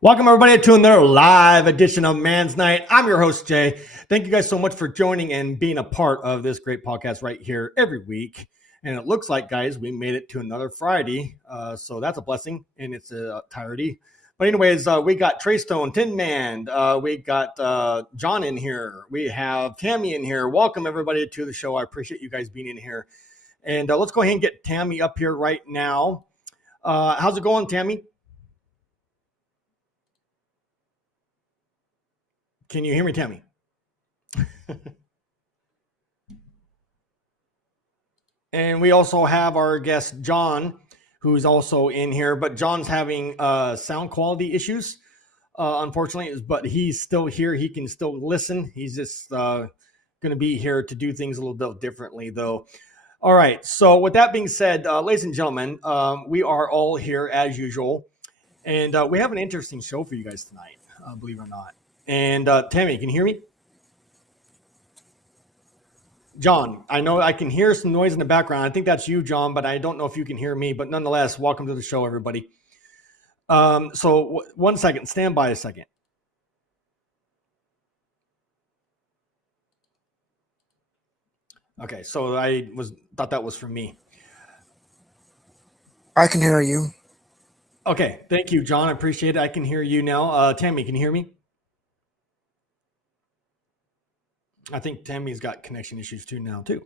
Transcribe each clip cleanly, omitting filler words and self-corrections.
Welcome, everybody, to another live edition of Man's Night. I'm your host, Jay. Thank you guys so much for joining and being a part of this great podcast right here every week. And it looks like, guys, we made it to another Friday. So that's a blessing in its entirety. But anyways, we got Trey Stone, Tin Man. We got John in here. We have Tammy in here. Welcome, everybody, to the show. I appreciate you guys being in here. And let's go ahead and get Tammy up here right now. How's it going, Tammy? Can you hear me, Tammy? And we also have our guest, John, who's also in here. But John's having sound quality issues, unfortunately. But he's still here. He can still listen. He's just going to be here to do things a little bit differently, though. All right. So with that being said, ladies and gentlemen, we are all here as usual. And we have an interesting show for you guys tonight, believe it or not. And Tammy, can you hear me? John, I know I can hear some noise in the background. I think that's you, John, but I don't know if you can hear me. But nonetheless, welcome to the show, everybody. So 1 second. Stand by a second. Okay, so I thought that was from me. I can hear you. Okay, thank you, John. I appreciate it. I can hear you now. Tammy, can you hear me? I think Tammy's got connection issues too now, too.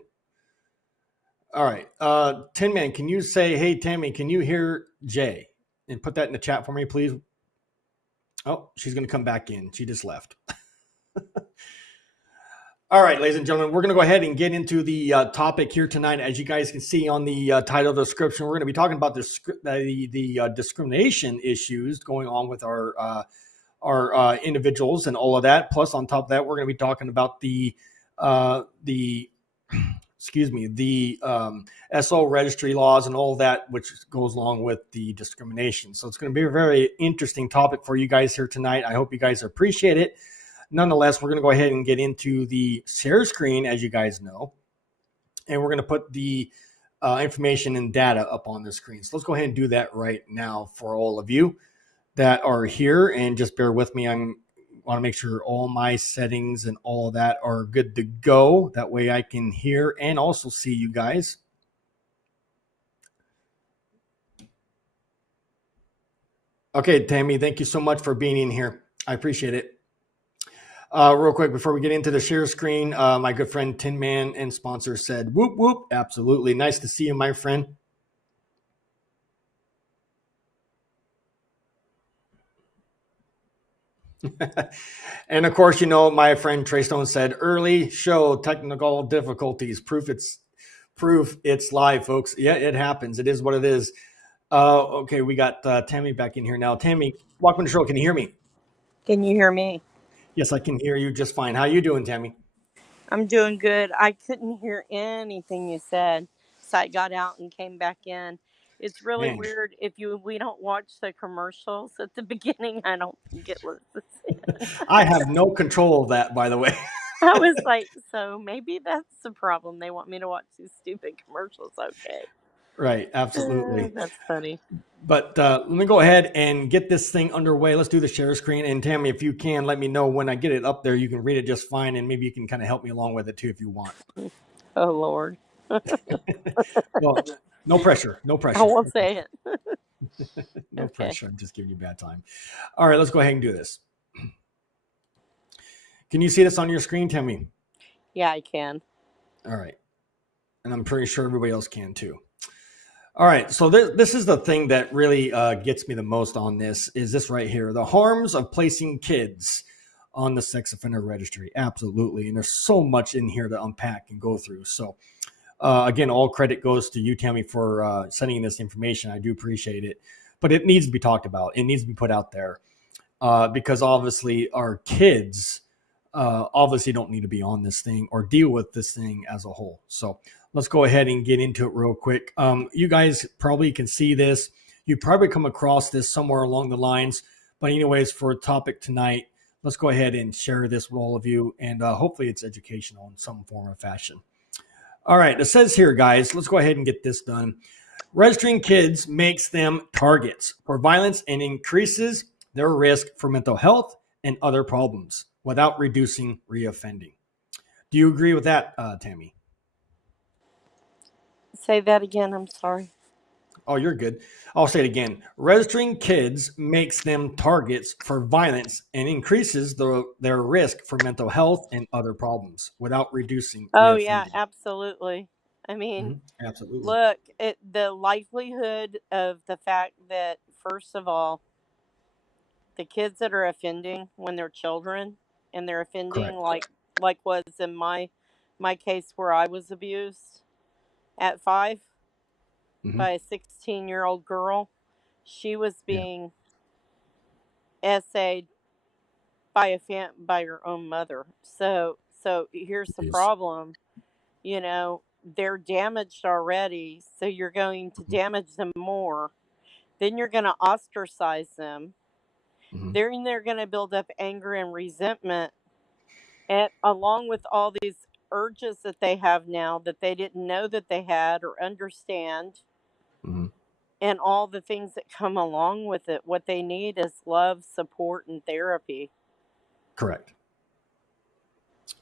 All right. Tin Man, can you say, hey, Tammy, can you hear Jay? And put that in the chat for me, please. Oh, she's going to come back in. She just left. All right, ladies and gentlemen, we're going to go ahead and get into the topic here tonight. As you guys can see on the title description, we're going to be talking about the discrimination issues going on with our individuals and all of that. Plus, on top of that, we're going to be talking about the SO registry laws and all that, which goes along with the discrimination. So it's going to be a very interesting topic for you guys here tonight. I hope you guys appreciate it. Nonetheless, we're going to go ahead and get into the share screen, as you guys know, and we're going to put the information and data up on the screen. So let's go ahead and do that right now for all of you that are here, and just bear with me. I want to make sure all my settings and all of that are good to go. That way I can hear and also see you guys. Okay, Tammy, thank you so much for being in here. I appreciate it. Real quick, before we get into the share screen, my good friend Tin Man and sponsor said, whoop, whoop. Absolutely. Nice to see you, my friend. And of course, you know, my friend Trey Stone said early show technical difficulties. Proof it's live, folks. Yeah, it happens. It is what it is. Okay, we got Tammy back in here now. Tammy, welcome to the show. Can you hear me? Can you hear me? Yes, I can hear you just fine. How you doing, Tammy? I'm doing good. I couldn't hear anything you said, so I got out and came back in. It's really weird if we don't watch the commercials at the beginning. I don't think it was the same. I have no control of that, by the way. I was like, so maybe that's the problem. They want me to watch these stupid commercials. Okay. Right, absolutely. That's funny. But let me go ahead and get this thing underway. Let's do the share screen. And Tammy, if you can, let me know when I get it up there. You can read it just fine, and maybe you can kind of help me along with it too if you want. Oh, Lord. Well, no pressure. No pressure. I won't say it. No pressure. I'm just giving you a bad time. All right, let's go ahead and do this. Can you see this on your screen, Tammy? Yeah, I can. All right. And I'm pretty sure everybody else can too. All right, so this is the thing that really gets me the most on this, is this right here. The harms of placing kids on the sex offender registry. Absolutely. And there's so much in here to unpack and go through. So Again, all credit goes to you, Tammy, for sending this information. I do appreciate it, but it needs to be talked about. It needs to be put out there because obviously our kids obviously don't need to be on this thing or deal with this thing as a whole. So let's go ahead and get into it real quick. You guys probably can see this. You probably come across this somewhere along the lines. But anyways, for a topic tonight, let's go ahead and share this with all of you. And hopefully it's educational in some form or fashion. All right, it says here, guys, let's go ahead and get this done. Registering kids makes them targets for violence and increases their risk for mental health and other problems without reducing reoffending. Do you agree with that, Tammy? Say that again. I'm sorry. Oh, you're good. I'll say it again. Registering kids makes them targets for violence and increases their risk for mental health and other problems without reducing Oh yeah, reoffending. absolutely. I mean, Absolutely. look, the likelihood of the fact that first of all, the kids that are offending when they're children and they're offending Correct. like was in my case where I was abused at 5 Hmm. by a 16-year-old girl. She was Yeah. being essayed by by her own mother. So here's the Yes. problem. You know, they're damaged already, so you're going to Hmm. damage them more. Then you're going to ostracize them. Hmm. Then they're going to build up anger and resentment, and along with all these urges that they have now that they didn't know that they had or understand, Hmm. and all the things that come along with it. What they need is love, support, and therapy. Correct.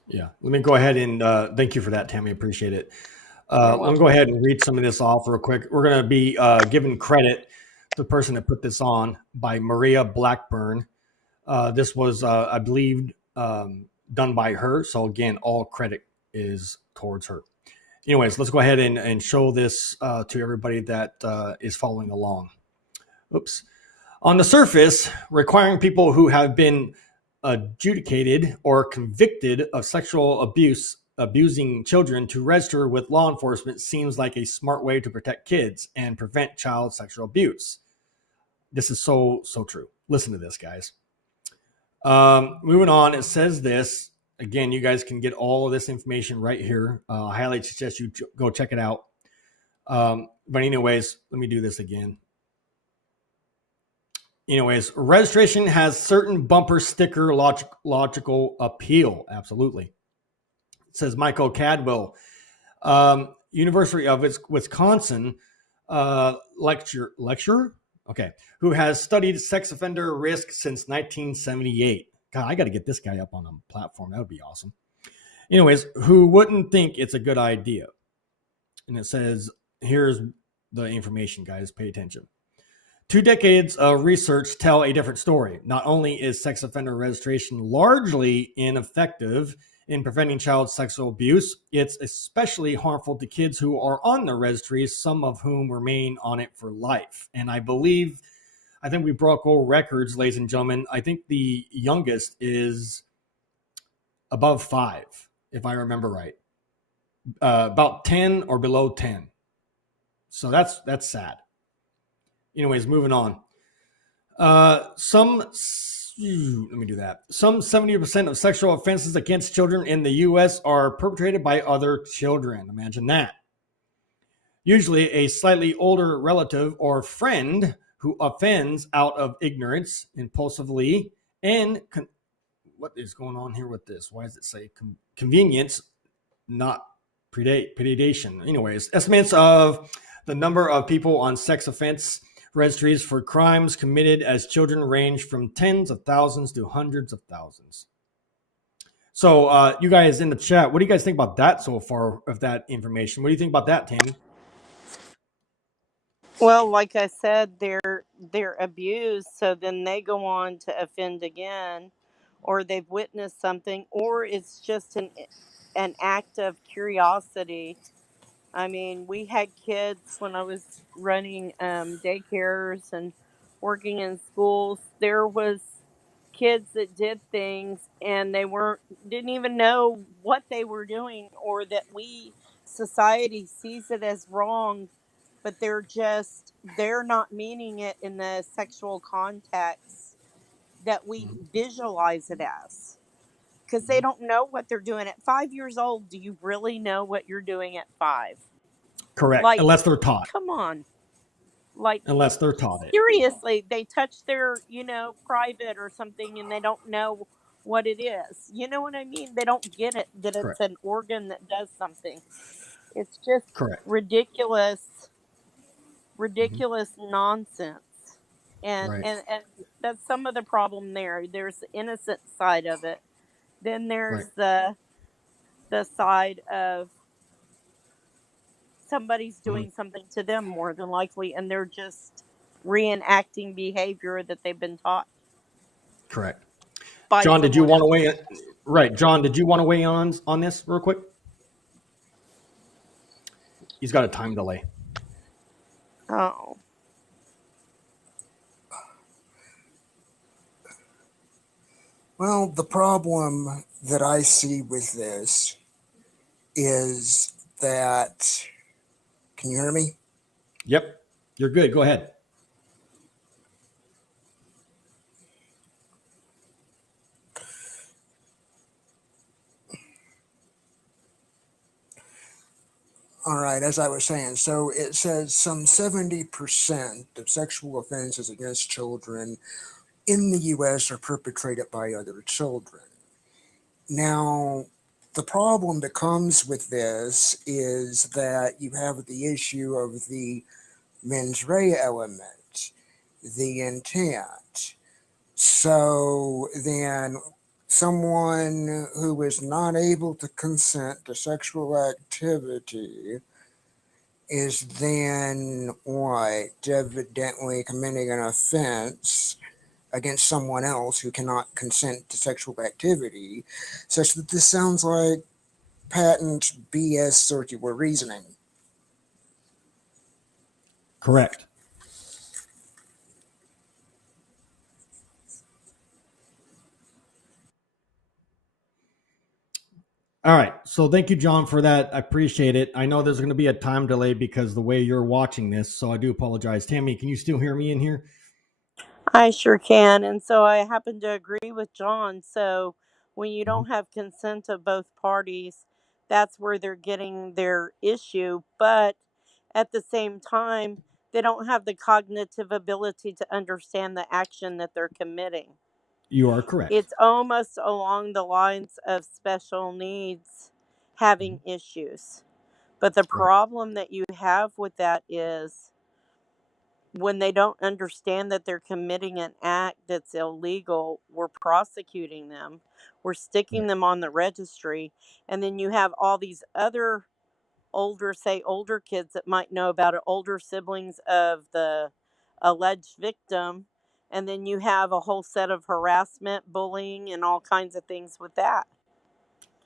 Yeah. Let me go ahead and thank you for that, Tammy. Appreciate it. You're Let me go welcome. ahead and read some of this off real quick. We're going to be giving credit to the person that put this on by Maria Blackburn. This was, I believe, done by her. So again, all credit is towards her. Anyways, let's go ahead and show this to everybody that is following along. Oops. On the surface, requiring people who have been adjudicated or convicted of sexual abuse, abusing children to register with law enforcement seems like a smart way to protect kids and prevent child sexual abuse. This is so true. Listen to this, guys. Moving on, it says this again. You guys can get all of this information right here. I highly suggest you go check it out. But anyways, let me do this again. Anyways, registration has certain bumper sticker logical appeal. Absolutely. It says Michael Cadwell, University of Wisconsin lecturer, okay, who has studied sex offender risk since 1978. God, I got to get this guy up on a platform. That would be awesome. Anyways, who wouldn't think it's a good idea? And it says, here's the information, guys. Pay attention. 2 decades of research tell a different story. Not only is sex offender registration largely ineffective in preventing child sexual abuse, it's especially harmful to kids who are on the registries, some of whom remain on it for life. And I think we broke all records, ladies and gentlemen. I think the youngest is above 5, if I remember right. About 10 or below 10. So that's sad. Anyways, moving on. Let me do that. Some 70% of sexual offenses against children in the U.S. are perpetrated by other children. Imagine that. Usually a slightly older relative or friend who offends out of ignorance, impulsively, and what is going on here with this? Why does it say convenience, not predation? Anyways, estimates of the number of people on sex offense registries for crimes committed as children range from tens of thousands to hundreds of thousands. So, you guys in the chat, what do you guys think about that so far of that information? What do you think about that, Tammy? Well, like I said, they're abused, so then they go on to offend again, or they've witnessed something, or it's just an act of curiosity. I mean, we had kids when I was running daycares and working in schools. There was kids that did things and they weren't didn't even know what they were doing, or that we society sees it as wrong, but they're not meaning it in the sexual context that we Mhm. visualize it as, because they Mhm. don't know what they're doing at 5 years old. Do you really know what you're doing at 5? Correct. Like, Unless they're taught. come on. Like, Unless they're taught it. seriously, they touch their, private or something, and they don't know what it is. You know what I mean? They don't get it, that it's Correct. an organ that does something. It's just Correct. ridiculous, Hmm. ridiculous nonsense. And Right. and and that's some of the problem there. There's the innocent side of it. Then Right. there's the side of somebody's Hmm. doing something to them more than likely, and they're just reenacting behavior that they've been taught Correct. by John, did you someone want to else. weigh in? Right. John, did you want to weigh in on this real quick? He's got a time delay. Oh. Well, the problem that I see with this is that, can you hear me? Yep. You're good. Go ahead. All right, as I was saying, so it says some 70% of sexual offenses against children in the US are perpetrated by other children. Now, the problem that comes with this is that you have the issue of the mens rea element, the intent. So then, someone who is not able to consent to sexual activity is then what? Evidently committing an offense against someone else who cannot consent to sexual activity, such that this sounds like patent BS circular reasoning. Correct. All right. So thank you, John, for that. I appreciate it. I know there's going to be a time delay because the way you're watching this. So I do apologize. Tammy, can you still hear me in here? I sure can. And so I happen to agree with John. So when you Mhm. don't have consent of both parties, that's where they're getting their issue. But at the same time, they don't have the cognitive ability to understand the action that they're committing. You are correct. It's almost along the lines of special needs having Mhm. issues. But the Right. problem that you have with that is when they don't understand that they're committing an act that's illegal, we're prosecuting them, we're sticking Right. them on the registry, and then you have all these other older kids that might know about it, older siblings of the alleged victim, and then you have a whole set of harassment, bullying, and all kinds of things with that.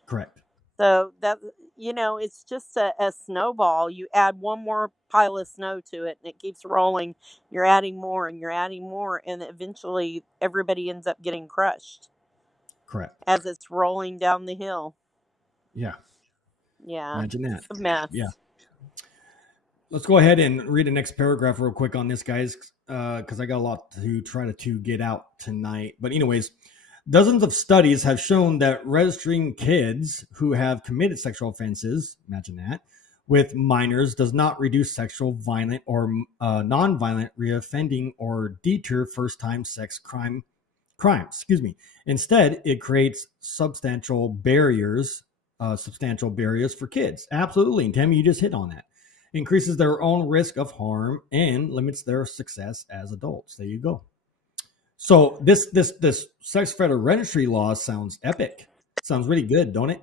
Correct. So that, it's just a snowball. You add one more pile of snow to it, and it keeps rolling. You're adding more, and you're adding more, and eventually everybody ends up getting crushed Correct. as it's rolling down the hill. Yeah. Yeah, Imagine it's that. a Yeah. mess. Let's go ahead and read the next paragraph real quick on this, guys, because I got a lot to try to get out tonight. But, anyways, dozens of studies have shown that registering kids who have committed sexual offenses, imagine that, with minors does not reduce sexual, violent, or non-violent reoffending or deter first-time sex crimes. Excuse me. Instead, it creates substantial barriers for kids. Absolutely, and Tammy, you just hit on that. Increases their own risk of harm and limits their success as adults. There you go. So this sex offender registry law sounds epic. Sounds really good, don't it?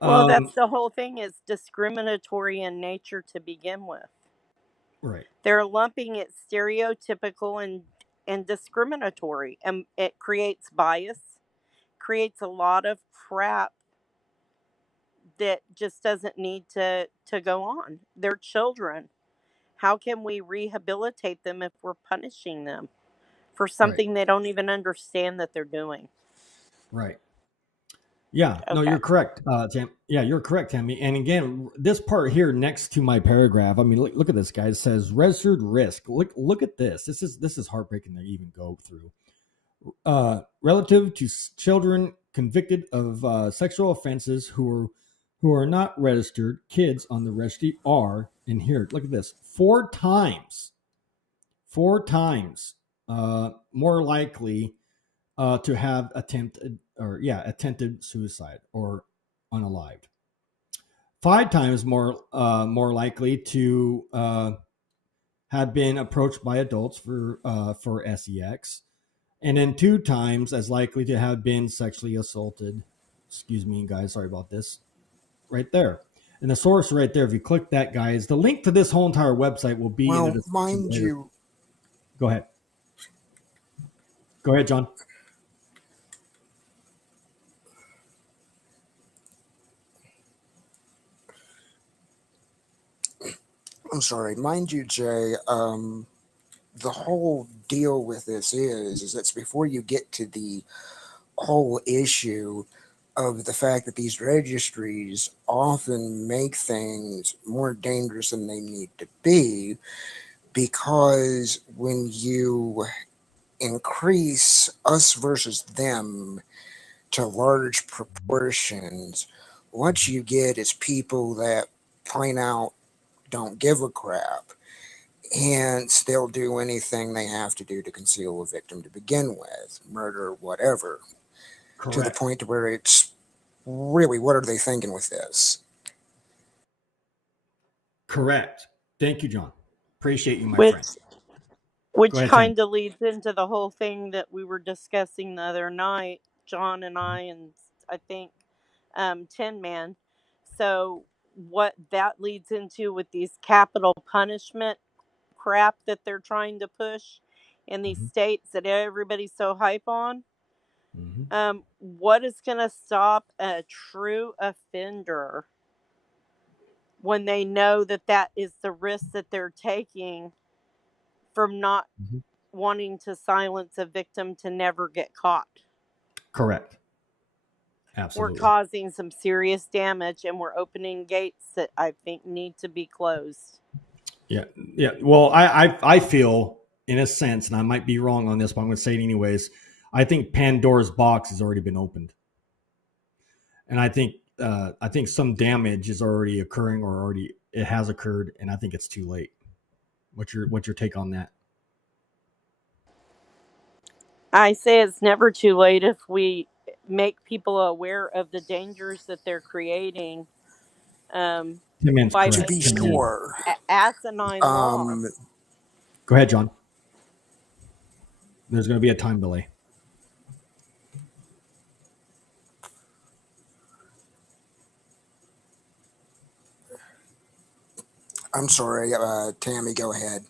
Well, that's Um, the whole thing, is discriminatory in nature to begin with. right, They're lumping it stereotypical and discriminatory, and it creates bias, creates a lot of crap that just doesn't need to go on. They're children. How can we rehabilitate them if we're punishing them for right, something they don't even understand that they're doing? right. Yeah, no, Okay. you're correct, Tam. Yeah, you're correct, Tammy. And again, this part here next to my paragraph. I mean, look at this, guys. It says registered risk. Look at this. This is heartbreaking to even go through. Relative to children convicted of sexual offenses who are not registered, kids on the registry are, and here, look at this, four times more likely to have attempted suicide or unalived. Five times more likely to have been approached by adults for sex, and then two times as likely to have been sexually assaulted. Excuse me, guys. Sorry about this. Right there. And the source right there, if you click that, guys, the link to this whole entire website will be in the Well, description mind later. you, Go ahead. Go ahead, John. I'm sorry, mind you, Jay, the whole deal with this is that's before you get to the whole issue of the fact that these registries often make things more dangerous than they need to be, because when you increase us versus them to large proportions, what you get is people that plain out don't give a crap. Hence, they'll do anything they have to do to conceal a victim to begin with, murder, whatever, to the Correct. point to where it's really, what are they thinking with this? Correct. Thank you, John. Appreciate you, my which friend. Go which ahead, Tam. kind of leads into the whole thing that we were discussing the other night, John and I, and I think Tin Man. So what that leads into with these capital punishment crap that they're trying to push in these Mm-hmm. states that everybody's so hype on. Mm-hmm. What is going to stop a true offender when they know that that is the risk that they're taking from not Mm-hmm. wanting to silence a victim to never get caught? Correct. We're Absolutely. causing some serious damage and we're opening gates that I think need to be closed. Yeah. Yeah. Well, I feel in a sense, and I might be wrong on this, but I'm going to say it anyways. I think Pandora's box has already been opened, and I think some damage is already occurring, or already it has occurred, and I think it's too late. What's your take on that? I say it's never too late if we make people aware of the dangers that they're creating um, Tim Man's by To correct. be Tim making Man. these sure, asinine um, laws. Go ahead, John. There's going to be a time delay. I'm sorry, Tammy, go ahead.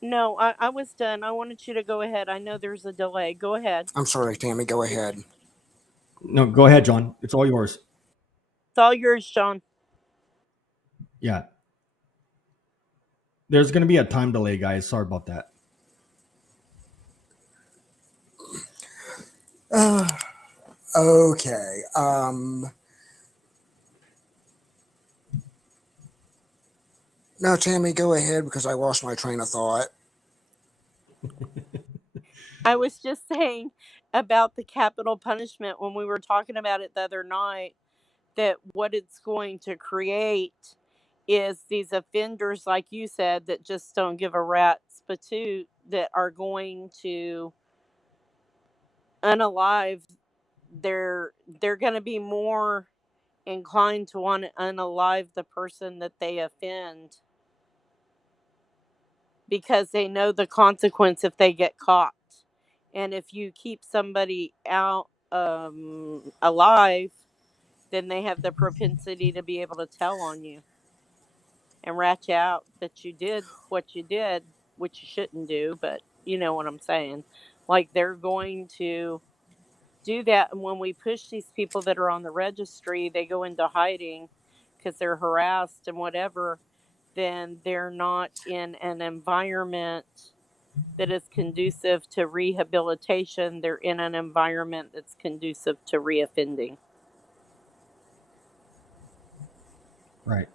No, I was done. I wanted you to go ahead. I know there's a delay. Go ahead. I'm sorry, Tammy, go ahead. No, go ahead, John. It's all yours. It's all yours, John. Yeah. There's going to be a time delay, guys. Sorry about that. Uh, okay. No, Tammy, go ahead because I lost my train of thought. I was just saying about the capital punishment when we were talking about it the other night, that what it's going to create is these offenders, like you said, that just don't give a rat's patoot, that are going to unalive. They're going to be more inclined to want to unalive the person that they offend because they know the consequence if they get caught. And if you keep somebody out alive, then they have the propensity to be able to tell on you and rat you out that you did what you did, which you shouldn't do, but you know what I'm saying. Like they're going to do that. And when we push these people that are on the registry, they go into hiding because they're harassed and whatever, then they're not in an environment that is conducive to rehabilitation. They're in an environment that's conducive to reoffending. Right.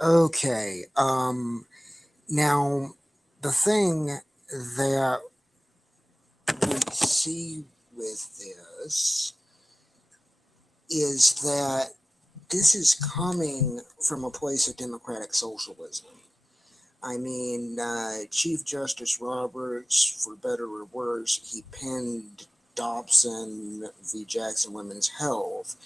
Okay. Now, the thing that we see with this is that this is coming from a place of democratic socialism. I mean, Chief Justice Roberts, for better or worse, he penned Dobson v. Jackson Women's Health.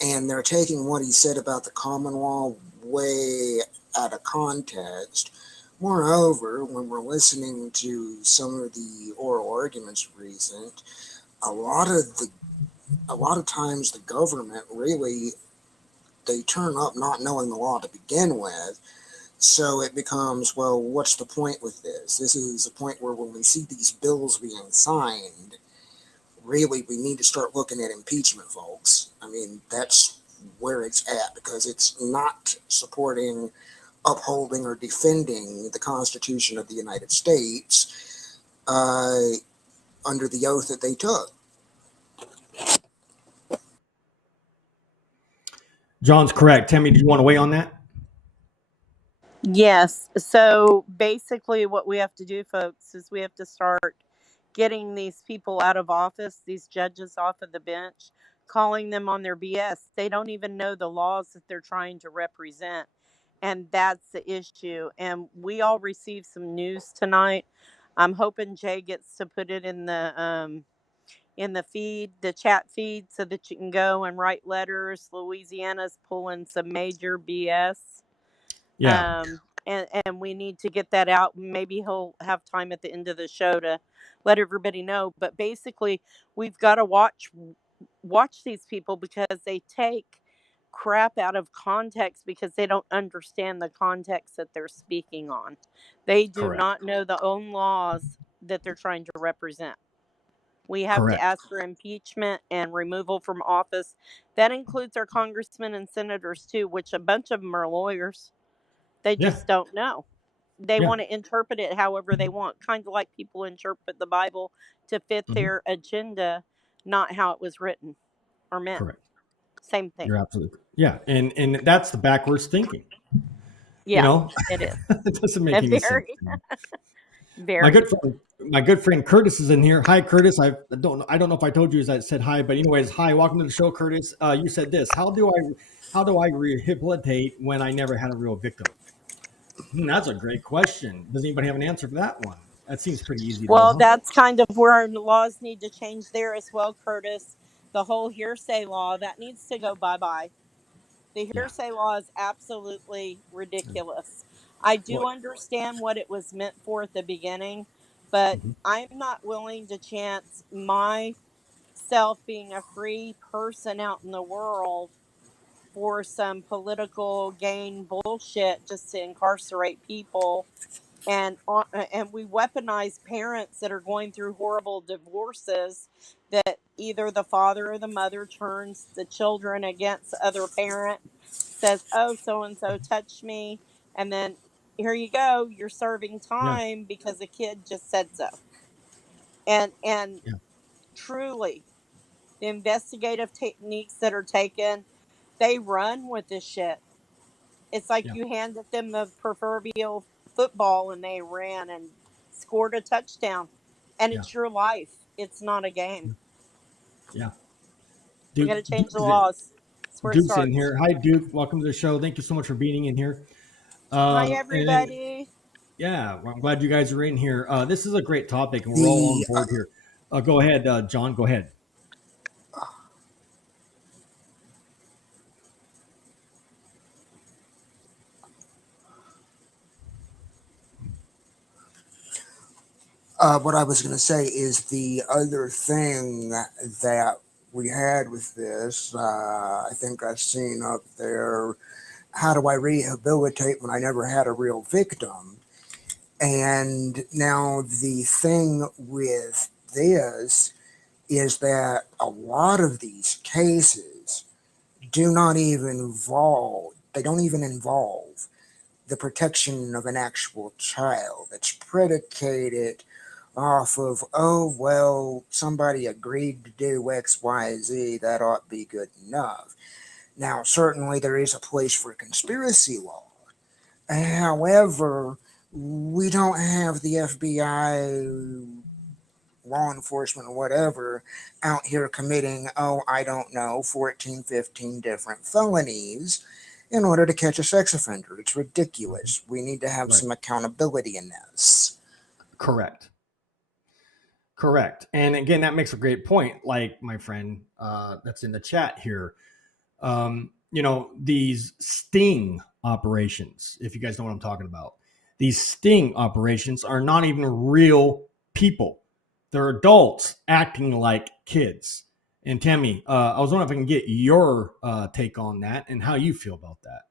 And they're taking what he said about the common law way out of context. Moreover, when we're listening to some of the oral arguments recent, a lot of the a lot of times the government really they turn up not knowing the law to begin with. So it becomes, well, what's the point with this? This is a point where when we see these bills being signed, really we need to start looking at impeachment, folks. I mean, that's where it's at because it's not supporting, upholding, or defending the Constitution of the United States under the oath that they took. John's correct. Tammy, do you want to weigh on that? Yes. So basically, what we have to do, folks, is we have to start getting these people out of office, these judges off of the bench, calling them on their BS. They don't even know the laws that they're trying to represent. And that's the issue. And we all received some news tonight. I'm hoping Jay gets to put it in the feed, the chat feed, so that you can go and write letters. Louisiana's pulling some major BS, Yeah. and we need to get that out. Maybe he'll have time at the end of the show to let everybody know. But basically, we've got to watch these people because they take crap out of context because they don't understand the context that they're speaking on. They do Correct. not know the own laws that they're trying to represent. We have to Correct. ask for impeachment and removal from office. That includes our congressmen and senators too, which a bunch of them are lawyers. They Yeah. just don't know. They Yeah. want to interpret it however they want, kind of like people interpret the Bible to fit Mhm. their agenda, not how it was written or meant. Correct. Same thing. You're absolutely yeah, and that's the backwards thinking. You Yeah, know, it is. it doesn't make any sense. Very, To me. very. My good friend Curtis is in here. Hi, Curtis. I don't know if I told you as I said hi, but anyways, hi. Welcome to the show, Curtis. You said this. How do I rehabilitate when I never had a real victim? That's a great question. Does anybody have an answer for that one? That seems pretty easy to know, Well, huh? that's kind of where our laws need to change there as well, Curtis. The whole hearsay law, that needs to go bye bye. The Yeah. hearsay law is absolutely ridiculous. I do Well, understand what it was meant for at the beginning, but mhm. I'm not willing to chance myself being a free person out in the world for some political gain bullshit just to incarcerate people, and we weaponize parents that are going through horrible divorces, that either the father or the mother turns the children against the other parent, says, oh, so and so touched me, and then here you go, you're serving Yeah. time because the kid just said so. And Yeah. truly, the investigative techniques that are taken, they run with this shit. It's like Yeah. you handed them the proverbial football and they ran and scored a touchdown. And Yeah. it's your life. It's not a game. Yeah. We Duke, got to change the laws. That's where it Duke's in starts. here. Hi, Duke. Welcome to the show. Thank you so much for being in here. Hi, And then, everybody. yeah, well, I'm glad you guys are in here. This is a great topic, and we're all on The board here. Go ahead, John. Go ahead. What I was going to say is the other thing that we had with this. I think I've seen up there. How do I rehabilitate when I never had a real victim? And now the thing with this is that a lot of these cases do not even involve, they don't even involve the protection of an actual child. It's predicated off of, oh, well, somebody agreed to do X, Y, Z, that ought to be good enough. Now, certainly there is a place for conspiracy law. However, we don't have the FBI, law enforcement, or whatever, out here committing, oh, I don't know, 14, 15 different felonies in order to catch a sex offender. It's Mhm. ridiculous. We need to have Right. some accountability in this. Correct. Correct. And again, that makes a great point. Like my friend that's in the chat here, these sting operations, if you guys know what I'm talking about, these sting operations are not even real people. They're adults acting like kids. And Tammy, I was wondering if I can get your take on that and how you feel about that.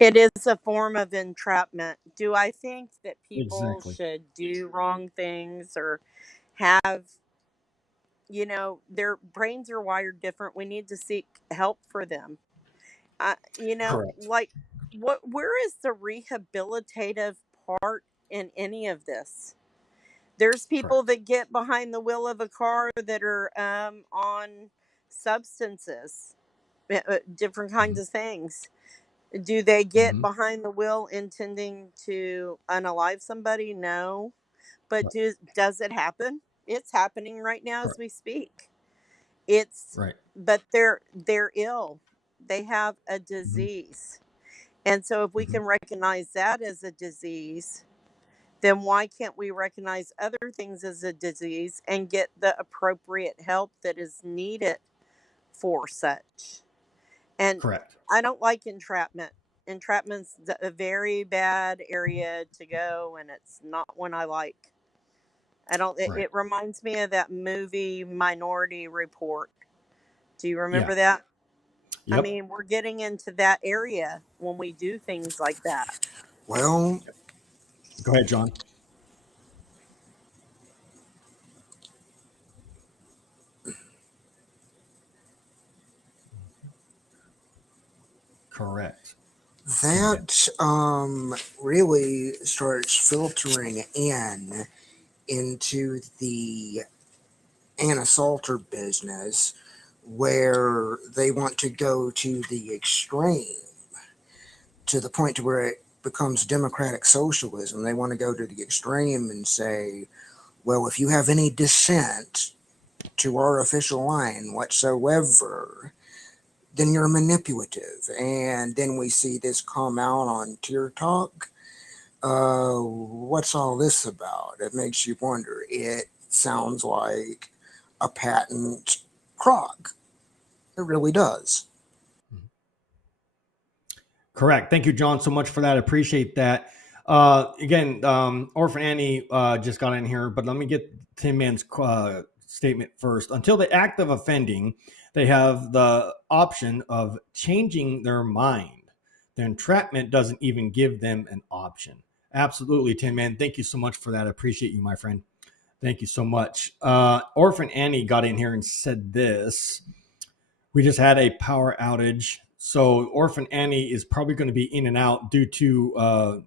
It is a form of entrapment. Do I think that people Exactly. should do wrong things or have, their brains are wired different? We need to seek help for them. Correct. Like, where is the rehabilitative part in any of this? There's people Correct. that get behind the wheel of a car that are on substances, different kinds Mhm. of things. Do they get Mhm. behind the wheel intending to unalive somebody? No. But Right. does it happen? It's happening right now as Correct. we speak. It's Right. but they're ill. They have a Mhm. disease. And so if we Mhm. can recognize that as a disease, then why can't we recognize other things as a disease and get the appropriate help that is needed for such? And Correct. I don't like entrapment. Entrapment's a very bad area to go, and it's not one I like. I don't. It, Right. it reminds me of that movie Minority Report. Do you Yeah. remember that? I Yep. mean, we're getting into that area when we do things like that. Well, Go ahead, John. Correct. Go ahead. that really starts filtering in into the Anna Salter business, where they want to go to the extreme, to the point to where it becomes democratic socialism. They want to go to the extreme and say, well, if you have any dissent to our official line whatsoever, then you're manipulative. And then we see this come out on Tear Talk. What's all this about? It makes you wonder. It sounds like a patent crock. It really does. Correct. Thank you, John, so much for that. I appreciate that. Again, Orphan Annie just got in here, but let me get Tin Man's statement first. Until the act of offending, they have the option of changing their mind. The entrapment doesn't even give them an option. Absolutely, Tin Man. Thank you so much for that. I appreciate you, my friend. Thank you so much. Orphan Annie got in here and said this. We just had a power outage, so Orphan Annie is probably going to be in and out due to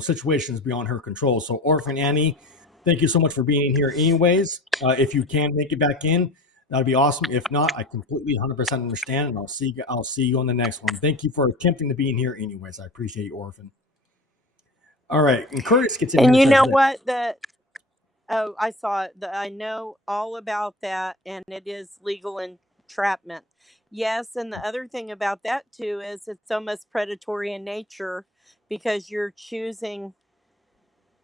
situations beyond her control. So Orphan Annie, thank you so much for being in here. Anyways, if you can make it back in, that'd be awesome. If not, I completely 100% understand, and I'll see you on the next one. Thank you for attempting to be in here. Anyways, I appreciate you, Orphan. All right, and Curtis gets in here And and you says know this. what? I saw it. I know all about that, and it is legal entrapment. Yes, and the other thing about that too is it's almost predatory in nature because you're choosing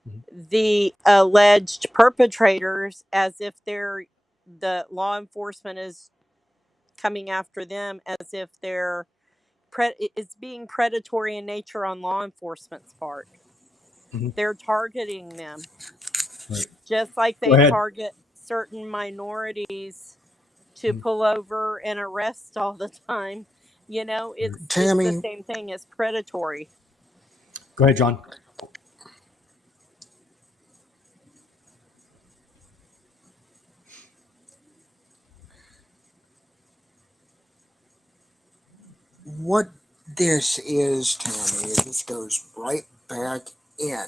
Mhm. the alleged perpetrators as if the law enforcement is coming after them as if it's being predatory in nature on law enforcement's part. Mhm. They're targeting them Right. just like Go they ahead. target certain minorities to Mhm. pull over and arrest all the time. Right. It's the Tammy, same thing as predatory. Go ahead, John. what this is, Tammy, is this goes right back in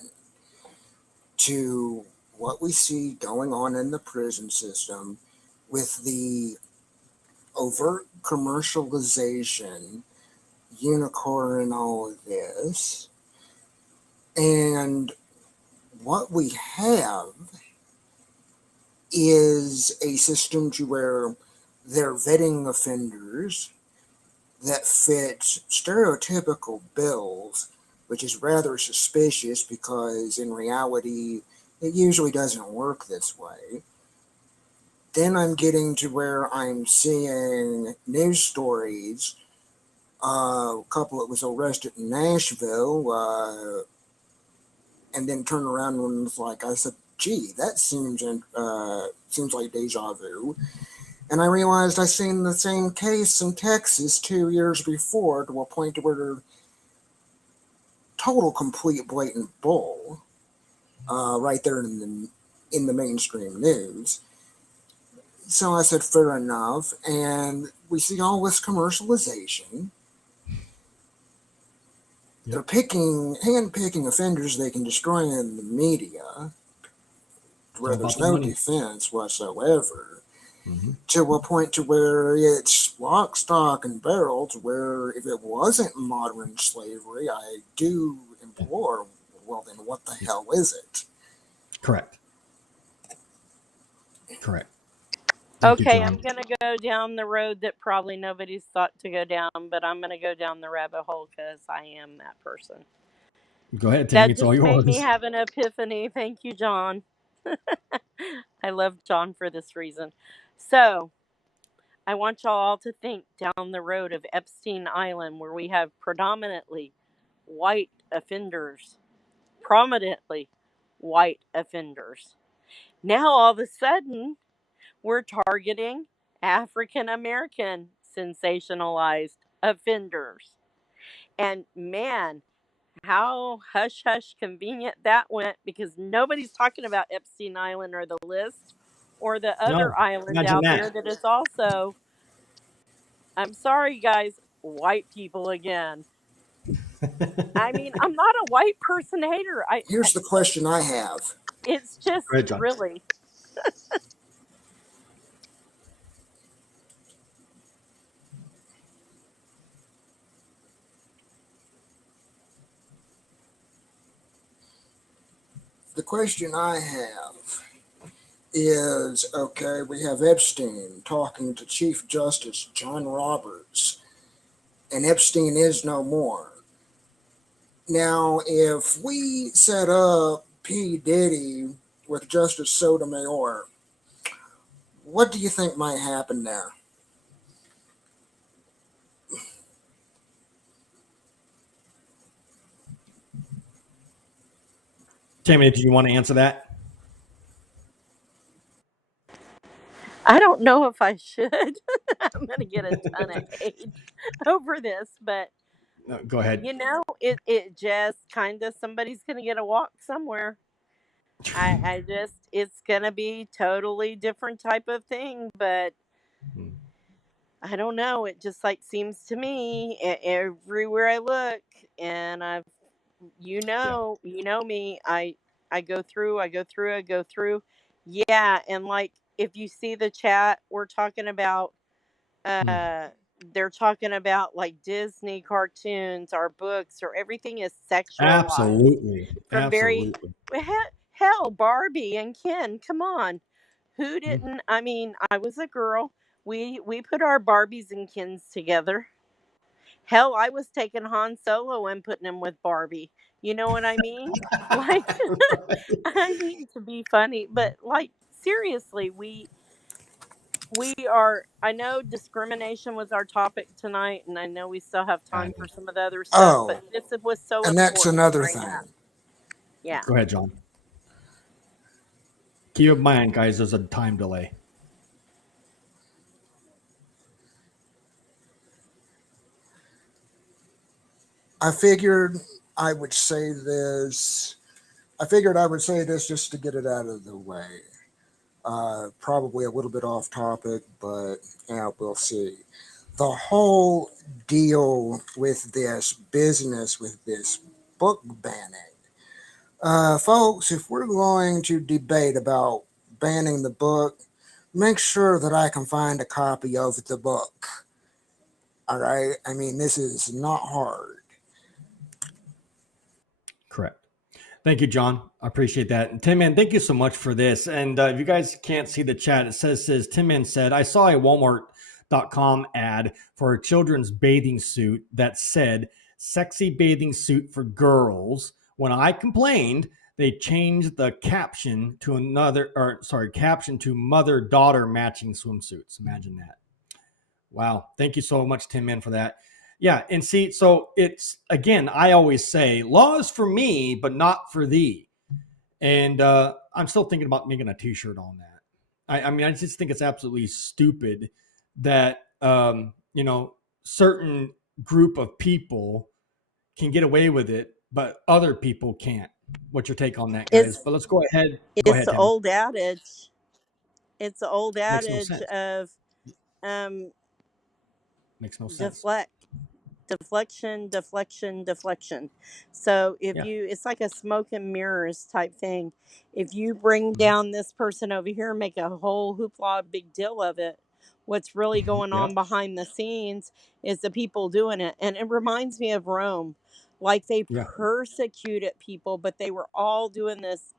to what we see going on in the prison system with the overt commercialization, unicorn, and all of this. And what we have is a system to where they're vetting offenders that fit stereotypical bills, which is rather suspicious because in reality, it usually doesn't work this way. Then I'm getting to where I'm seeing news stories. A couple that was arrested in Nashville, and then turned around and was like, I said, "Gee, that seems like deja vu." And I realized I seen the same case in Texas 2 years before, to a point where total, complete, blatant bull, right there in the mainstream news. So I said, fair enough. And we see all this commercialization. They're hand-picking offenders they can destroy in the media, where there's no defense whatsoever. Mm-hmm. To a point to where it's lock, stock, and barrel, to where if it wasn't modern slavery, I do implore, well then what the hell is it? Correct. Thank you, Okay, John. I'm going to go down the road that probably nobody's thought to go down, but I'm going to go down the rabbit hole because I am that person. Go ahead, Tammy. That It's all just made me yours. have an epiphany. Thank you, John. I love John for this reason. So, I want y'all all to think down the road of Epstein Island, where we have predominantly white offenders. Prominently white offenders. Now, all of a sudden, we're targeting African American sensationalized offenders. And man, how hush hush convenient that went, because nobody's talking about Epstein Island or the list or the No, other island imagine out there that. that is also, I'm sorry guys, white people again. I mean, I'm not a white person hater. Here's the question I have. It's just Go ahead, John. really. The question I have is, okay, we have Epstein talking to Chief Justice John Roberts, and Epstein is no more. Now, if we set up P. Diddy with Justice Sotomayor, what do you think might happen there? Tammy, do you want to answer that? I don't know if I should. I'm going to get a ton of hate over this, but No, go ahead. it just kind of, somebody's going to get a walk somewhere. I just, it's going to be totally different type of thing, but I don't know. It just like seems to me everywhere I look, and I've, you know me, I go through, I go through. Yeah, and like if you see the chat, we're talking about uh they're talking about like Disney cartoons or books, or everything is sexualized Absolutely. from very Absolutely. hell, Barbie and Ken, come on. Who Mm. didn't? I mean, I was a girl. We put our Barbies and Kens together. Hell, I was taking Han Solo and putting him with Barbie. You know what I mean? Like, I mean to be funny, but like seriously, we are. I know discrimination was our topic tonight, and I know we still have I time for know. some of the other stuff, Oh, but this was so and that's important to another bring thing. up. Yeah. Go ahead, John. Keep in mind, guys, there's a time delay. I figured I would say this. I figured I would say this just to get it out of the way. Probably a little bit off topic, but yeah, we'll see. The whole deal with this business, with this book banning, Folks, if we're going to debate about banning the book, make sure that I can find a copy of the book. All right? I mean, this is not hard. Correct. Thank you, John. I appreciate that. And Tin Man, thank you so much for this. And if you guys can't see the chat, it says Tin Man said, I saw a Walmart.com ad for a children's bathing suit that said sexy bathing suit for girls. When I complained, they changed the caption to caption to mother daughter matching swimsuits. Imagine that. Wow. Thank you so much, Tin Man, for that. Yeah. And see, so it's again, I always say law is for me, but not for thee. And I'm still thinking about making a t-shirt on that. I mean, I just think it's absolutely stupid that, certain group of people can get away with it, but other people can't. What's your take on that, guys? It's But let's go ahead. Go it's ahead, the Tammy. old adage. It's the old Makes no adage sense. of um, Makes no sense. deflect, deflection, deflection, deflection. So if Yeah. it's like a smoke and mirrors type thing. If you bring Mhm. down this person over here and make a whole hoopla big deal of it, what's really going Yeah. on behind the scenes is the people doing it. And it reminds me of Rome. Like they Yeah. persecuted people, but they were all doing this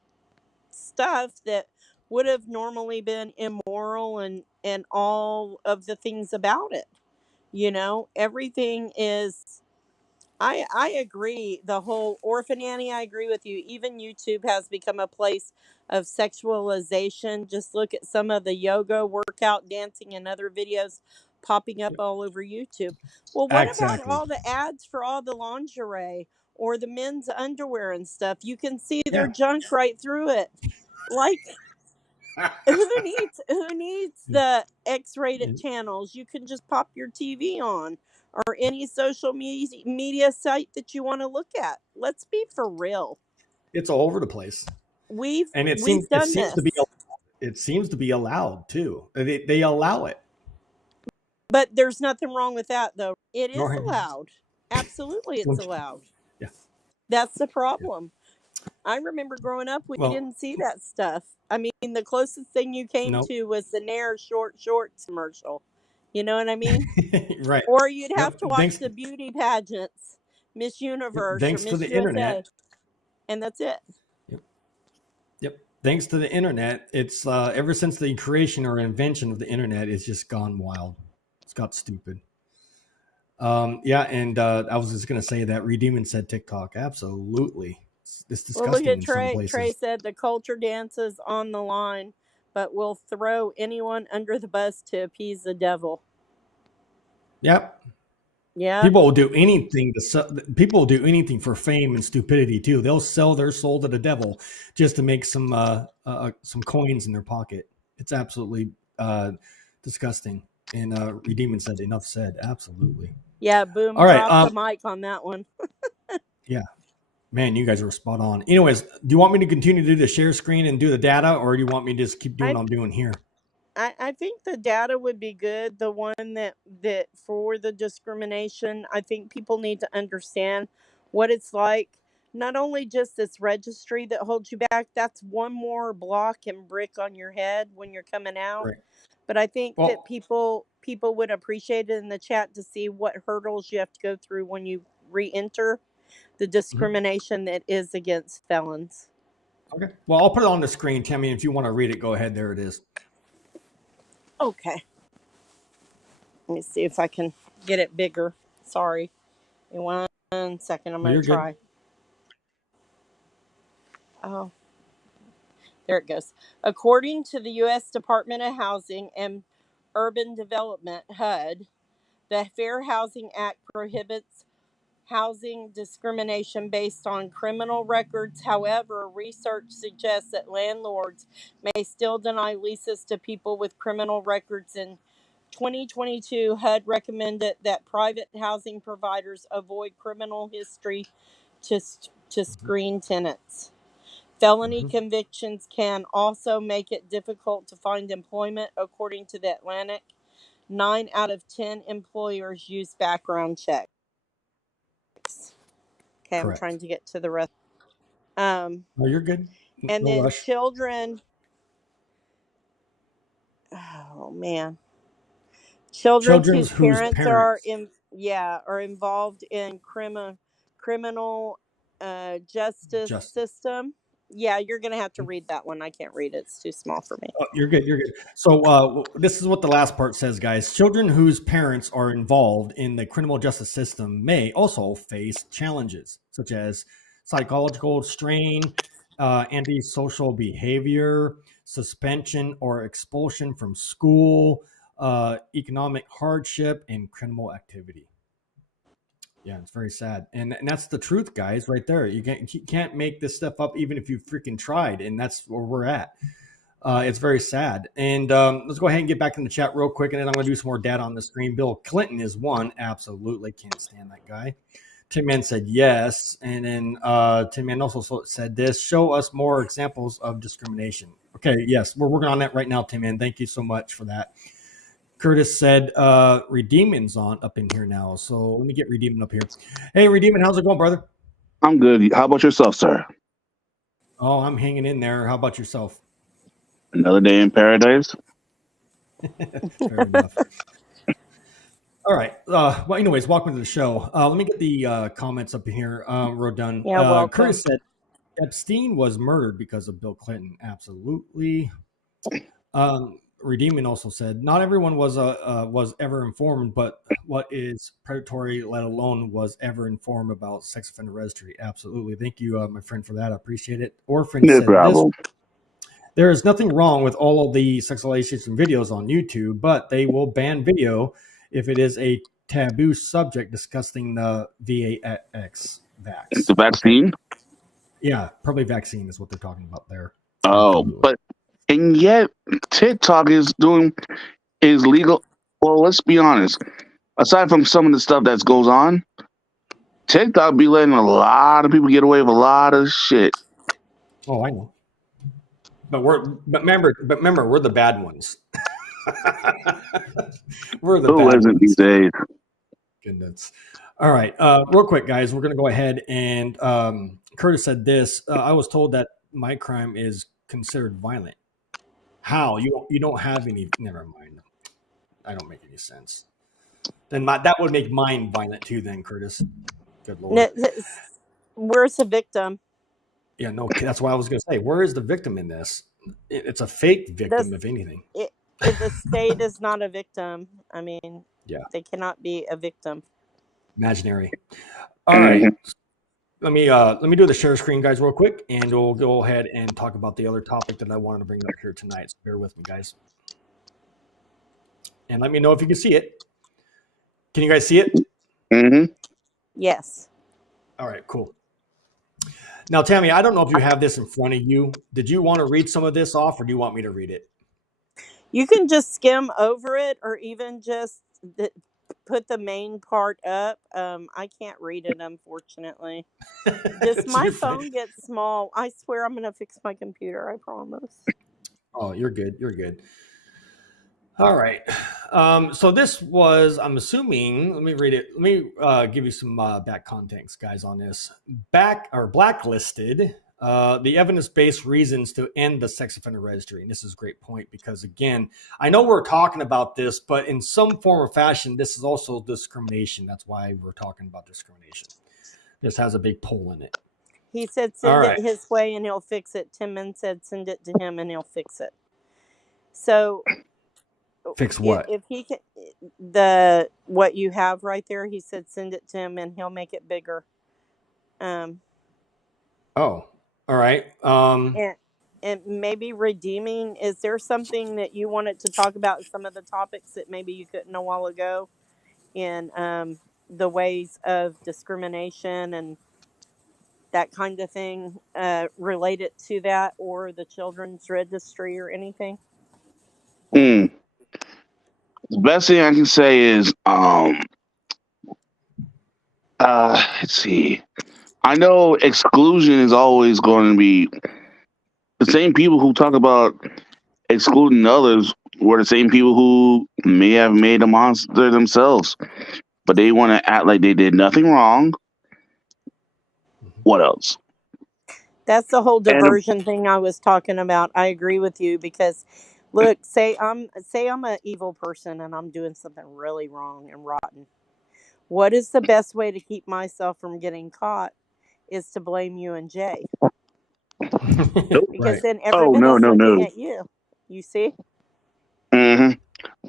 stuff that would have normally been immoral and all of the things about it. Everything is. I agree. The whole orphan Annie, I agree with you. Even YouTube has become a place of sexualization. Just look at some of the yoga, workout, dancing, and other videos popping up Yep. all over YouTube. Well, what about Exactly. all the ads for all the lingerie or the men's underwear and stuff? You can see their Yeah. junk right through it. Like who needs the X-rated channels? You can just pop your TV on or any social media site that you want to look at. Let's be for real. It's all over the place, We've and it seems we've done this. allowed too. They allow it. But there's nothing wrong with that though. It is Nor, allowed. Absolutely it's allowed. yeah, That's the yeah. problem. I remember growing up, we Well, didn't see that stuff. I mean, the closest thing you came no, to was the Nair short shorts commercial. You know what I mean? right. Or you'd have Yep. to watch the beauty pageants, Miss Yep. Universe or Thanks to Miss the USA, internet. and that's it. Yep. Yep. Thanks to the internet, it's ever since the creation or invention of the internet, it's just gone wild. It's got stupid. Yeah, and I was just gonna say that Redeeming said TikTok. Absolutely, it's Well, look disgusting at in some Trey. Trey places. said the culture dances on the line, but will throw anyone under the bus to appease the devil. Yep. Yeah. People will do anything people will do anything for fame and stupidity too. They'll sell their soul to the devil just to make some coins in their pocket. It's absolutely disgusting. And Redeeming said, "Enough said." Absolutely. Yeah. Boom. All right. Drop the mic on that one. Yeah, man, you guys are spot on. Anyways, do you want me to continue to do the share screen and do the data, or do you want me to just keep doing I what I'm doing here? I think the data would be good. The one that for the discrimination, I think people need to understand what it's like. Not only just this registry that holds you back, that's one more block and brick on your head when you're coming out. Right. But I think that Well, people would appreciate it in the chat to see what hurdles you have to go through when you re-enter the mhm. discrimination that is against felons. Okay. Well, I'll put it on the screen, Tammy. If you want to read it, go ahead. There it is. Okay. Let me see if I can get it bigger. Sorry. Give me 1 second. I'm No, going you're to good. try. Oh, there it goes. According to the U.S. Department of Housing and Urban Development, HUD, the Fair Housing Act prohibits housing discrimination based on criminal records. However, research suggests that landlords may still deny leases to people with criminal records. In 2022, HUD recommended that private housing providers avoid criminal history to Hmm. screen tenants. Felony Hmm. convictions can also make it difficult to find employment, according to the Atlantic. 9 out of 10 employers use background checks. Okay, I'm trying Correct. to get to the rest. Um, Oh, you're good. and No then rush. children. Oh man, children Children's whose whose parents are parents. in are involved in criminal justice Just system. Yeah, you're gonna have to read that one. I can't read it; it's too small for me. oh, you're good. You're good. So this is what the last part says, guys. Children whose parents are involved in the criminal justice system may also face challenges such as psychological strain, antisocial behavior, suspension or expulsion from school, economic hardship, and criminal activity. Yeah, it's very sad, and that's the truth, guys. Right there, you can't make this stuff up, even if you freaking tried, and that's where we're at. It's very sad. And let's go ahead and get back in the chat real quick, and then I'm going to do some more data on the screen. Bill Clinton is one. Absolutely can't stand that guy. Tim Man said yes. And then Tim Man also said this: show us more examples of discrimination. Okay, yes, we're working on that right now, Tim Man. Thank you so much for that. Curtis said Redeemin's on up in here now. So let me get Redeemin up here. Hey, Redeemin, how's it going, brother? I'm good. How about yourself, sir? Oh, I'm hanging in there. How about yourself? Another day in paradise? Fair enough. All right. Well, anyways, welcome to the show. Let me get the comments up in here. Rodun. Yeah, welcome. Curtis said Epstein was murdered because of Bill Clinton. Absolutely. Redeeming also said not everyone was ever informed, but what is predatory, let alone was ever informed about sex offender registry. Absolutely. Thank you, my friend, for that. I appreciate it. Orphan No said this. problem. There is nothing wrong with all of the sexualization videos on YouTube, but they will ban video if it is a taboo subject discussing the VAX. The vaccine? Yeah, probably vaccine is what they're talking about there. Oh, Absolutely. but and yet TikTok is legal. Well, let's be honest. Aside from some of the stuff that goes on, TikTok be letting a lot of people get away with a lot of shit. Oh, I know. But remember, we're the bad ones. We're the Who bad isn't ones. these days? Goodness. All right, real quick, guys. We're gonna go ahead and Curtis said this. I was told that my crime is considered violent. How you don't have any? Never mind. I don't make any sense. Then that would make mine violent too. Then Curtis. Good lord. Where's the victim? Yeah, no. That's why I was gonna say. Where is the victim in this? It's a fake victim, if anything. If the state is not a victim, I mean, Yeah. they cannot be a victim. Imaginary. All right. Let me do the share screen, guys, real quick, and we'll go ahead and talk about the other topic that I wanted to bring up here tonight. So bear with me, guys, and let me know if you can see it. Can you guys see it? Mm-hmm. Yes. All right, cool. Now, Tammy, I don't know if you have this in front of you. Did you want to read some of this off, or do you want me to read it? You can just skim over it, or even just put the main part up. I can't read it, unfortunately. Just my phone gets small. I swear I'm gonna fix my computer. I promise. Oh, you're good. You're good. All right. So this was, I'm assuming, let me read it. Let me give you some back context, guys, on this. Blacklisted, the evidence-based reasons to end the sex offender registry. And this is a great point because, again, I know we're talking about this, but in some form or fashion, this is also discrimination. That's why we're talking about discrimination. This has a big pull in it. He said send it his way and he'll fix it. Timon said send it to him and he'll fix it. So fix what? If he can, what you have right there, he said send it to him and he'll make it bigger. Oh, all right. And maybe redeeming. Is there something that you wanted to talk about? Some of the topics that maybe you couldn't a while ago, in the ways of discrimination and that kind of thing, related to that, or the children's registry or anything? The best thing I can say is, let's see. I know exclusion is always going to be the same people who talk about excluding others were the same people who may have made a monster themselves, but they want to act like they did nothing wrong. What else? That's the whole And diversion thing I was talking about. I agree with you because look, say I'm an evil person and I'm doing something really wrong and rotten. What is the best way to keep myself from getting caught is to blame you and Jay. Because Right. then oh no, everybody's no, looking no. at you. You see? hmm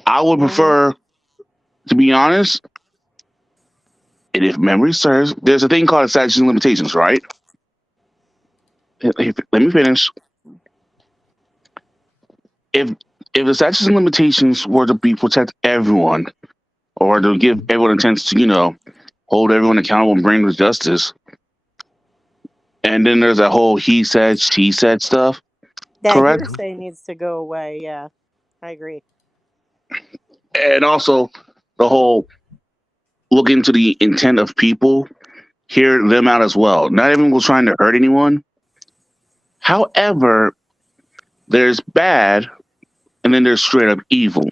I would Mhm. prefer, to be honest, and if memory serves, there's a thing called statute of limitations, right? Let me finish. If if the statute of limitations were to be protect everyone, or to give everyone a chance to, hold everyone accountable and bring them to justice, and then there's that whole he said, she said stuff, That correct? hearsay needs to go away. Yeah, I agree. And also the whole look into the intent of people, hear them out as well. Not everyone was trying to hurt anyone. However, there's bad, and then there's straight up evil.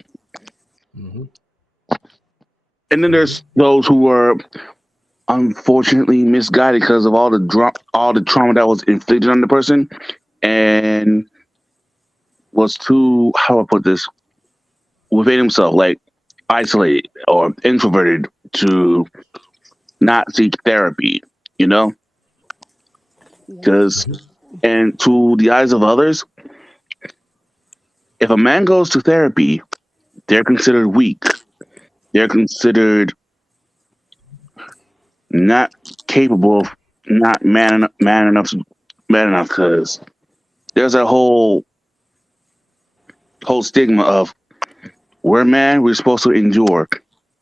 Mhm. And then Mhm. there's those who were unfortunately misguided because of all the trauma that was inflicted on the person, and was too, how do I put this, within himself, like isolated or introverted, to not seek therapy. You know, because Mhm. and to the eyes of others, if a man goes to therapy, they're considered weak. They're considered not capable of, not man enough, because there's a whole stigma of, we're man, we're supposed to endure.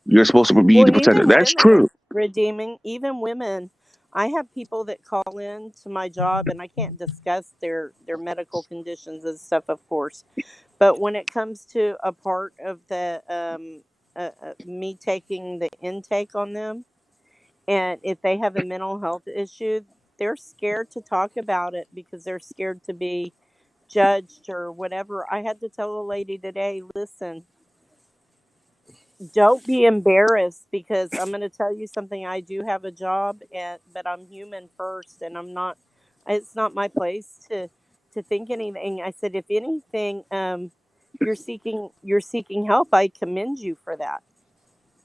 You're supposed to be Well, the protector. even That's true. women redeeming, even women. I have people that call in to my job, and I can't discuss their medical conditions and stuff, of course. But when it comes to a part of the me taking the intake on them, and if they have a mental health issue, they're scared to talk about it because they're scared to be judged or whatever. I had to tell a lady today, listen, don't be embarrassed because I'm going to tell you something. I do have a job, and but I'm human first, and I'm not. It's not my place to think anything. I said, if anything, you're seeking help. I commend you for that.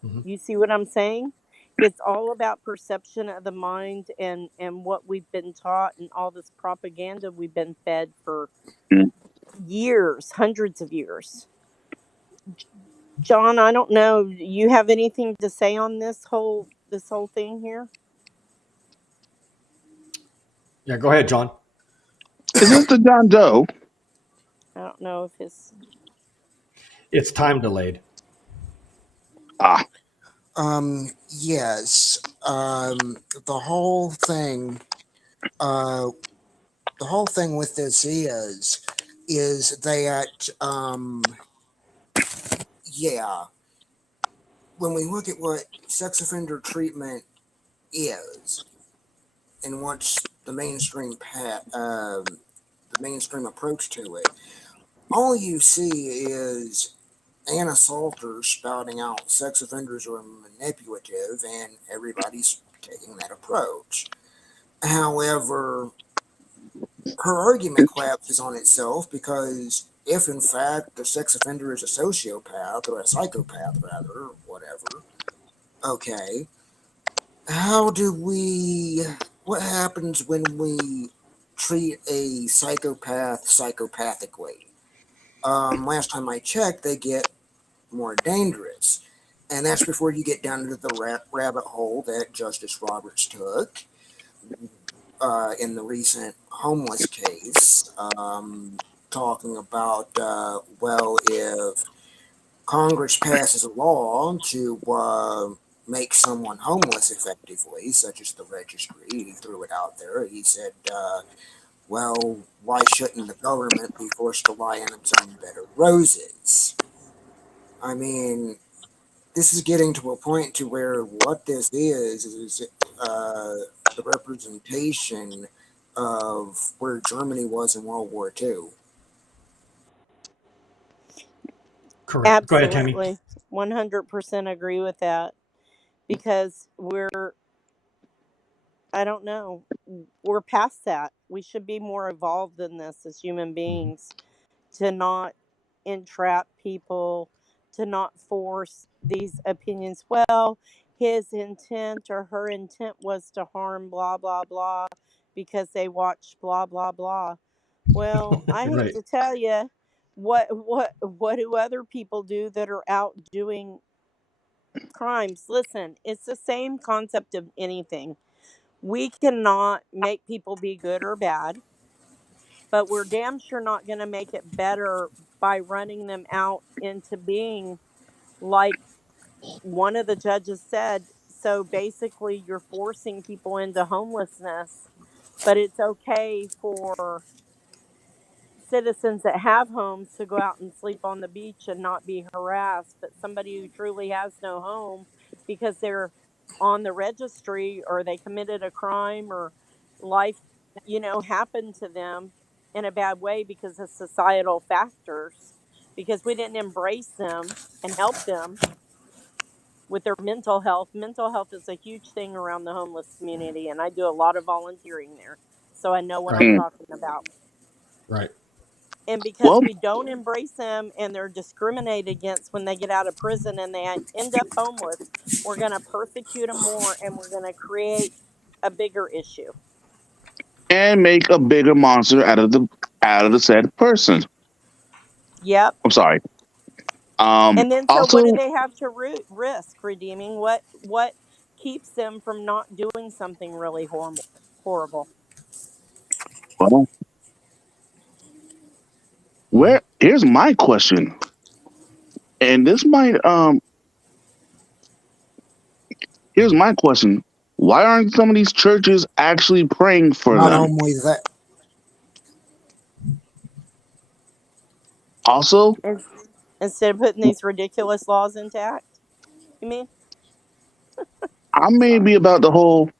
Mhm. You see what I'm saying? It's all about perception of the mind and what we've been taught and all this propaganda we've been fed for Mm. years, hundreds of years. John, I don't know. You have anything to say on this whole thing here? Yeah, go ahead, John. Is this the John Doe? I don't know if it's It's time delayed. Ah, Yes. The whole thing, uh, the whole thing with this is that, yeah, when we look at what sex offender treatment is and what's the mainstream approach to it, all you see is Anna Salter spouting out sex offenders are manipulative, and everybody's taking that approach. However, her argument collapses on itself because if in fact the sex offender is a sociopath or a psychopath, rather, whatever, okay, how do we, what happens when we treat a psychopath psychopathically? Last time I checked, they get more dangerous. And that's before you get down into the rabbit hole that Justice Roberts took in the recent homeless case, talking about, well, if Congress passes a law to make someone homeless effectively, such as the registry, he threw it out there. He said, well, why shouldn't the government be forced to lie in its own bed of roses? I mean, this is getting to a point to where what this is the representation of where Germany was in World War II. Correct. Go ahead, Tammy. absolutely 100% agree with that because I don't know. We're past that. We should be more evolved than this as human Mhm. beings, to not entrap people, to not force these opinions. Well, his intent or her intent was to harm blah blah blah because they watched blah blah blah. Well, I hate Right. to tell you, what do other people do that are out doing crimes? Listen, it's the same concept of anything. We cannot make people be good or bad, but we're damn sure not going to make it better by running them out into being like one of the judges said. So basically, you're forcing people into homelessness, but it's okay for citizens that have homes to go out and sleep on the beach and not be harassed. But somebody who truly has no home because they're on the registry or they committed a crime or life, happened to them in a bad way because of societal factors, because we didn't embrace them and help them with their mental health. Mental health is a huge thing around the homeless community, and I do a lot of volunteering there. So I know what Right. I'm Mm. talking about. Right. And because Well, we don't embrace them and they're discriminated against when they get out of prison and they end up homeless, we're going to persecute them more and we're going to create a bigger issue. and make a bigger monster out of the said person. Yep. I'm sorry. And then so what do Also, they have to risk redeeming? What keeps them from not doing something really horrible? well, Mhm. where here's my question, and this might here's my question: why aren't some of these churches actually praying for Not them? only that, Also, In- Instead of putting these ridiculous laws intact, you mean? I may be Sorry. about the whole.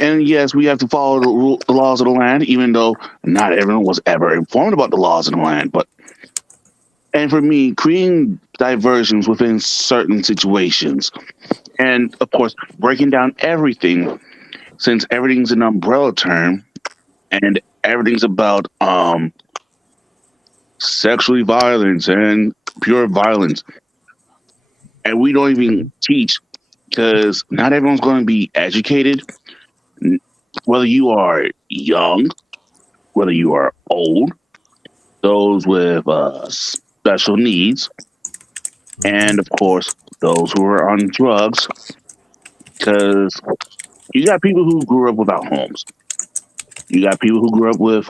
And yes, we have to follow the laws of the land, even though not everyone was ever informed about the laws of the land. But and for me, creating diversions within certain situations, and of course, breaking down everything, since everything's an umbrella term, and everything's about sexually violence and pure violence, and we don't even teach because not everyone's going to be educated. N- Whether you are young, whether you are old, those with special needs, and Mhm. of course, those who are on drugs, because you got people who grew up without homes. You got people who grew up with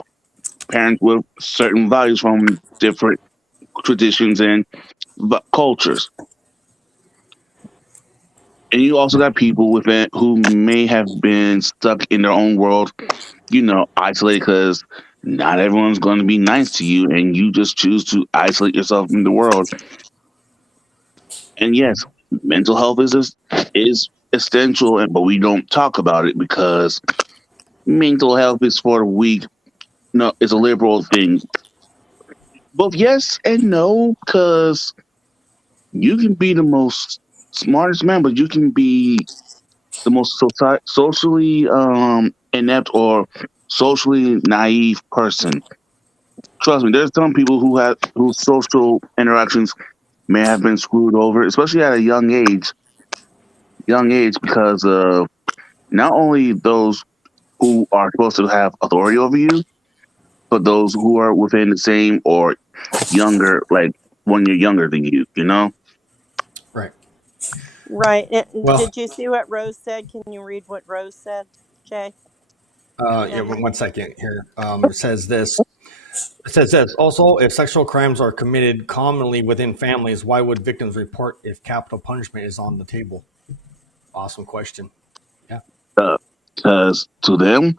parents with certain values from different traditions and cultures. And you also got people within who may have been stuck in their own world, isolated because not everyone's going to be nice to you, and you just choose to isolate yourself from the world. And yes, mental health is essential, but we don't talk about it because mental health is for the weak. No, it's a liberal thing. Both yes and no, because you can be the most smartest man, but you can be the most socially inept or socially naive person. Trust me, there's some people whose social interactions may have been screwed over, especially at a young age, because of not only those who are supposed to have authority over you, but those who are within the same or younger, like 1 year younger than you. Right. Right. And Well, did you see what Rose said? Can you read what Rose said, Jay? yeah, Henry? 1 second here. It says this. It says this. Also, if sexual crimes are committed commonly within families, why would victims report if capital punishment is on the table? Awesome question. Yeah. Because to them,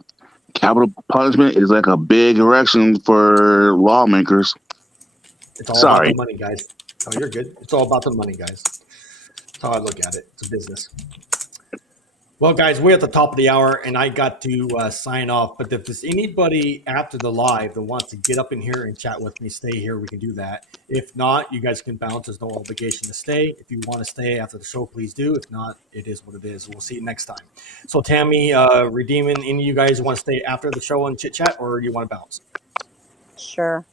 capital punishment is like a big erection for lawmakers. It's all about the Sorry. money, guys. Oh, you're good. It's all about the money, guys. That's how I look at it. It's a business. Well, guys, we're at the top of the hour, and I got to sign off. But if there's anybody after the live that wants to get up in here and chat with me, stay here. We can do that. If not, you guys can bounce. There's no obligation to stay. If you want to stay after the show, please do. If not, it is what it is. We'll see you next time. So, Tammy, redeeming, any of you guys want to stay after the show and chit chat, or you want to bounce? Sure.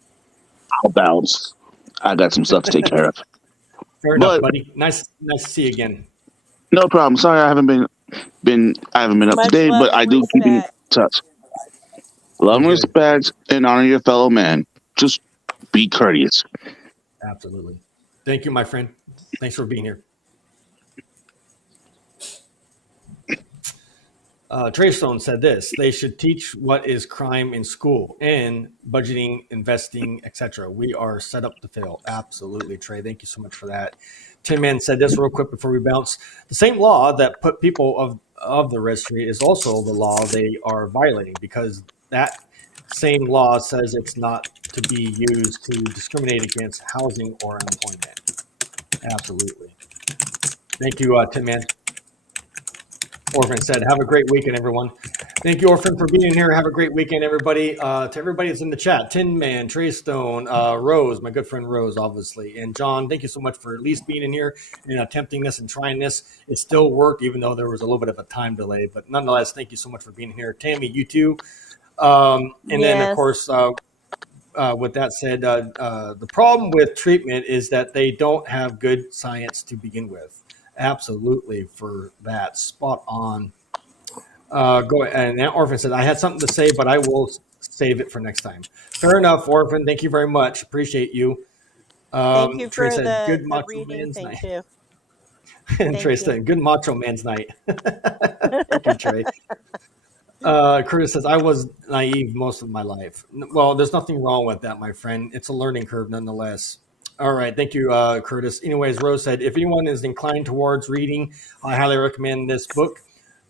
I'll bounce. I got some stuff to take care of. Fair enough, But buddy. Nice to see you again. no problem. Sorry, I haven't been up Much to date, love but I and do keep in respect. touch. Love and Good. respect and honor your fellow man. Just be courteous. Absolutely. Thank you, my friend. Thanks for being here. Trey Stone said this: they should teach what is crime in school and budgeting, investing, etc. We are set up to fail. Absolutely, Trey. Thank you so much for that. Tin Man said this real quick before we bounce. The same law that put people of the registry is also the law they are violating, because that same law says it's not to be used to discriminate against housing or employment. Absolutely. Thank you, Tin Man. Orphan said, have a great weekend, everyone. Thank you, Orphan, for being here. Have a great weekend, everybody. To everybody that's in the chat, Tin Man, Trey Stone, Rose, my good friend Rose, obviously, and John, thank you so much for at least being in here and attempting this and trying this. It still worked, even though there was a little bit of a time delay. But nonetheless, thank you so much for being here. Tammy, you too. And then, of course, with that said, the problem with treatment is that they don't have good science to begin with. Absolutely, for that, spot on. Go and that Orphan said, I had something to say, but I will save it for next time. Fair enough, Orphan. Thank you very much. Appreciate you. Thank you Trey for said, good the macho reading. man's Thank night. you. And Trey you. said, good macho man's night. Thank you, Trey. Curtis says, I was naive most of my life. Well, there's nothing wrong with that, my friend. It's a learning curve nonetheless. All right. Thank you, Curtis. Anyways, Rose said, if anyone is inclined towards reading, I highly recommend this book,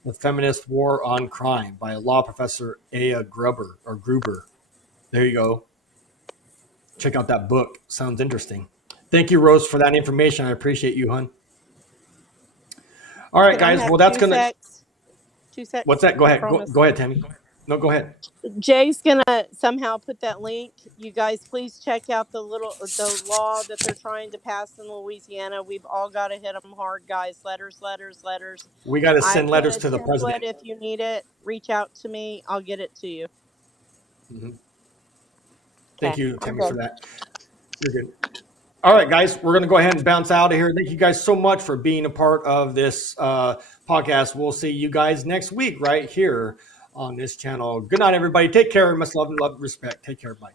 The Feminist War on Crime by law professor Aya Gruber. There you go. Check out that book. Sounds interesting. Thank you, Rose, for that information. I appreciate you, hon. All right, guys. Well, that's going to... 2 seconds. What's that? Go ahead. Go ahead, Tammy. No, go ahead. Jay's gonna somehow put that link. You guys, please check out the law that they're trying to pass in Louisiana. We've all got to hit them hard, guys. Letters. We got to send letters to the president. If you need it, reach out to me. I'll get it to you. Mm-hmm. Thank you, Tammy, for that. You're good. All right, guys, we're going to go ahead and bounce out of here. Thank you guys so much for being a part of this podcast. We'll see you guys next week right here on this channel. Good night, everybody. Take care. Much love and respect. Take care, bye.